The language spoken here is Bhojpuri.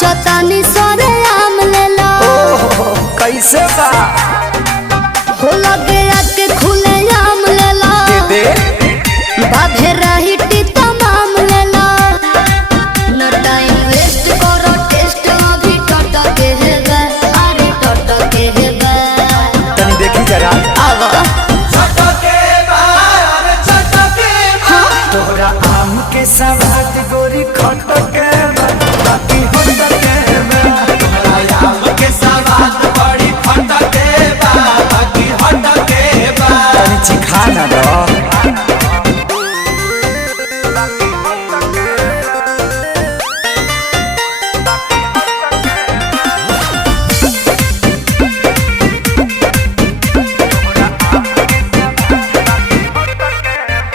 चतानी सरे आम लेला कैसे बा हो लगे आके खुले आम लेला दे बाधे रही तमाम लेला न टाइम वेस्ट करो टेस्ट अभी टटके है गा अरे टटके है गा तनी देखी जरा आवा तोहरा आम के सवाद